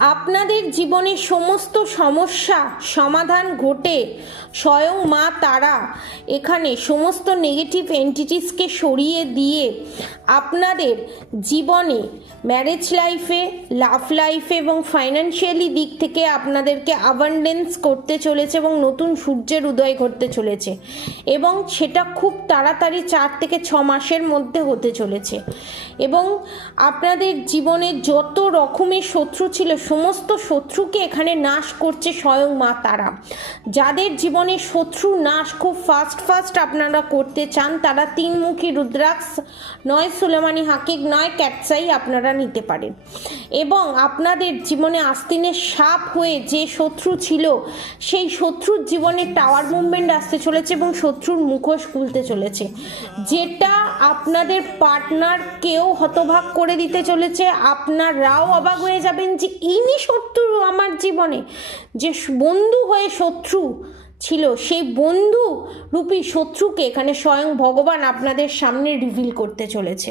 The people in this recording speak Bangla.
আপনাদের জীবনে সমস্ত সমস্যা সমাধান ঘটে স্বয়ং মা তারা এখানে সমস্ত নেগেটিভ এন্টিটিসকে সরিয়ে দিয়ে আপনাদের জীবনে ম্যারেজ লাইফে, লাভ লাইফে এবং ফাইন্যান্সিয়ালি দিক থেকে আপনাদেরকে অ্যাবান্ডেন্স করতে চলেছে এবং নতুন সূর্যের উদয় ঘটতে চলেছে এবং সেটা খুব তাড়াতাড়ি 4 থেকে 6 মাসের মধ্যে হতে চলেছে। এবং আপনাদের জীবনে যত রকমের শত্রু ছিল সমস্ত শত্রুকে এখানে নাশ করছে স্বয়ং মা তারা। যাদের জীবনে শত্রু নাশ খুব ফাস্ট আপনারা করতে চান তারা 3মুখী রুদ্রাক্ষ, নয় সুলেমানি হাকিক, নয় ক্যাটসাই আপনারা নিতে পারেন। এবং আপনাদের জীবনে আস্তিনের সাপ হয়ে যে শত্রু ছিল সেই শত্রুর জীবনে টাওয়ার মুভমেন্ট আসতে চলেছে এবং শত্রুর মুখোশ খুলতে চলেছে, যেটা আপনাদের পার্টনারকেও হতভাগ করে দিতে চলেছে। আপনারাও অবাক হয়ে যাবেন যে ইনি শত্রু আমার জীবনে, যে বন্ধু হয়ে শত্রু ছিল সেই বন্ধু রূপী শত্রুকে এখানে স্বয়ং ভগবান আপনাদের সামনে রিভিল করতে চলেছে।